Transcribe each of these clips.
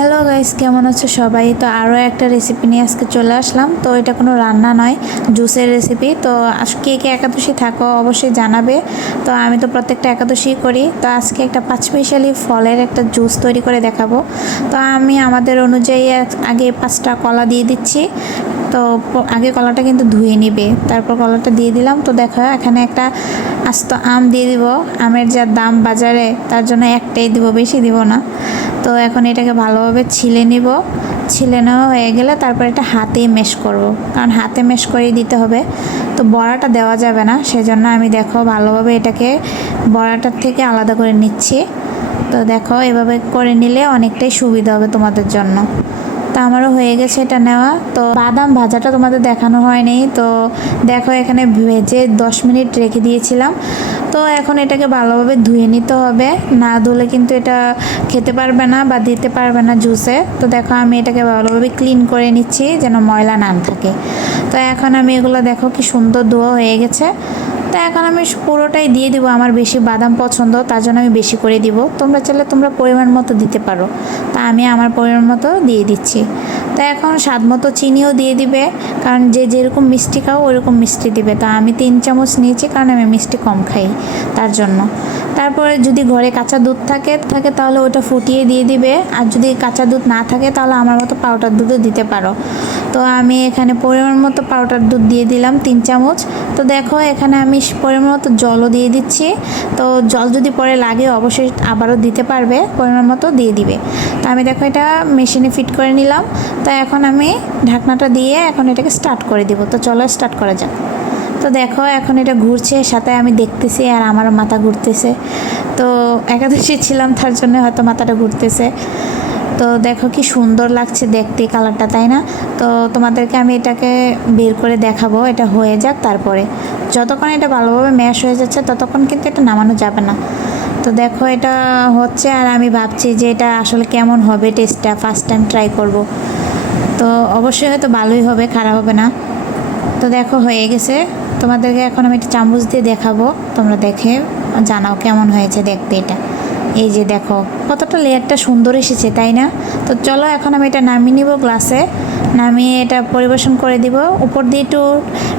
Hello guys, কেমন আছো সবাই? তো আরও একটা রেসিপি নিয়ে আজকে চলে আসলাম। তো এটা কোনো রান্না নয়, জুসের রেসিপি। তো কে কে একাদশী থাকো অবশ্যই জানাবে। তো আমি তো প্রত্যেকটা একাদশী করি। তো আজকে একটা পাঁচমিশালি ফলের একটা জুস তৈরি করে দেখাবো। তো আমি আমাদের অনুযায়ী আগে 5টা কলা দিয়ে দিচ্ছি। তো আগে কলাটা কিন্তু ধুয়ে নিবে, তারপর কলাটা দিয়ে দিলাম। তো দেখো এখানে একটা আস্ত আম দিয়ে দিব। আমের যা দাম বাজারে, তার জন্য একটাই দিব, বেশি দিব না। তো এখন এটাকে ভালোভাবে ছিলে নিব। ছিলে নেওয়া হয়ে গেলে তারপর এটা হাতেই ম্যাশ করব, কারণ হাতে ম্যাশ করে দিতে হবে। তো বড়াটা দেওয়া যাবে না, সেজন্য আমি দেখো ভালোভাবে এটাকে বড়াটার থেকে আলাদা করে নিচ্ছি। তো দেখো এভাবে করে নিলে অনেকটাই সুবিধা হবে তোমাদের জন্য। তো আমারও হয়ে গেছে এটা নেওয়া। তো বাদাম ভাজাটা তোমাদের দেখানো হয়নি। তো দেখো এখানে ভেজে 10 মিনিট রেখে দিয়েছিলাম। তো এখন এটাকে ভালোভাবে ধুয়ে নিতে হবে, না ধুলে কিন্তু এটা খেতে পারবে না বা দিতে পারবে না জুসে। তো দেখো আমি এটাকে ভালোভাবে ক্লিন করে নিচ্ছি যেন ময়লা না থাকে। তো এখন আমি এগুলো দেখো কি সুন্দর ধোয়া হয়ে গেছে। তো এখন আমি পুরোটাই দিয়ে দিব। আমার বেশি বাদাম পছন্দ, তার জন্য আমি বেশি করে দিব। তোমরা চাইলে তোমরা পরিমাণ মতো দিতে পারো। তা আমি আমার পরিমাণ মতো দিয়ে দিচ্ছি। তো এখন স্বাদ মতো চিনিও দিয়ে দিবে, কারণ যে যেরকম মিষ্টি খাও ওরকম মিষ্টি দিবে। তো আমি 3 চামচ নিয়েছি, কারণ আমি মিষ্টি কম খাই তার জন্য। তারপরে যদি ঘরে কাঁচা দুধ থাকে তাহলে ওটা ফুটিয়ে দিয়ে দিবে। আর যদি কাঁচা দুধ না থাকে তাহলে আমার মতো পাউডার দুধও দিতে পারো। তো আমি এখানে পরিমাণ মতো পাউডার দুধ দিয়ে দিলাম 3 চামচ। তো দেখো এখানে আমি পরিমাণ মতো জলও দিয়ে দিচ্ছি। তো জল যদি পরে লাগে অবশ্যই আবারও দিতে পারবে, পরিমাণ মতো দিয়ে দিবে। তো আমি দেখো এটা মেশিনে ফিট করে নিলাম। তো এখন আমি ঢাকনাটা দিয়ে এখন এটাকে স্টার্ট করে দিব। তো চলো স্টার্ট করা যাক। তো দেখো এখন এটা ঘুরছে, সাথে আমি দেখতেছি আর আমারও মাথা ঘুরতেছে। তো একাদশী ছিলাম তার জন্য হয়তো মাথাটা ঘুরতেছে। তো দেখো কি সুন্দর লাগছে দেখতে কালারটা, তাই না? তো তোমাদেরকে আমি এটাকে বের করে দেখাবো, এটা হয়ে যাক। তারপরে যতক্ষণ এটা ভালোভাবে ম্যাশ হয়ে যাচ্ছে ততক্ষণ কিন্তু এটা নামানো যাবে না। তো দেখো এটা হচ্ছে, আর আমি ভাবছি যে এটা আসলে কেমন হবে টেস্টটা, ফার্স্ট টাইম ট্রাই করব। তো অবশ্যই হয়তো ভালোই হবে, খারাপ হবে না। তো দেখো হয়ে গেছে। তোমাদেরকে এখন আমি একটা চামচ দিয়ে দেখাবো, তোমরা দেখে জানাও কেমন হয়েছে দেখতে এটা। এই যে দেখো কতটা লেয়ারটা সুন্দর এসেছে, তাই না? তো চলো এখন আমি এটা নামিয়ে নিব গ্লাসে। নামিয়ে এটা পরিবেশন করে দিব। উপর দিয়ে একটু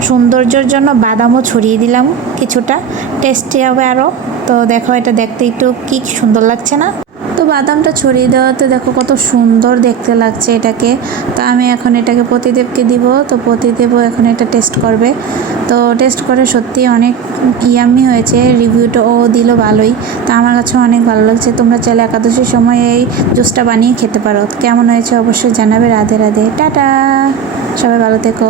সৌন্দর্যের জন্য বাদামও ছড়িয়ে দিলাম কিছুটা, টেস্টি হবে আরও। তো দেখো এটা দেখতে একটু কি সুন্দর লাগছে না? তো বাদামটা ছড়িয়ে দেওয়াতে দেখো কত সুন্দর দেখতে লাগছে এটাকে। তো আমি এখন এটাকে প্রতিদেবকে দিব। তো প্রতিদেবও এখন এটা টেস্ট করবে। তো টেস্ট করে সত্যি অনেক ইয়াম্মি হয়েছে, রিভিউটা ও দিল ভালোই। তো আমার কাছে অনেক ভালো লাগছে। তোমরা চাইলে একাদশীর সময় এই জুসটা বানিয়ে খেতে পারো। কেমন হয়েছে অবশ্যই জানাবে। রাধে রাধে, টাটা, সবাই ভালো থেকো।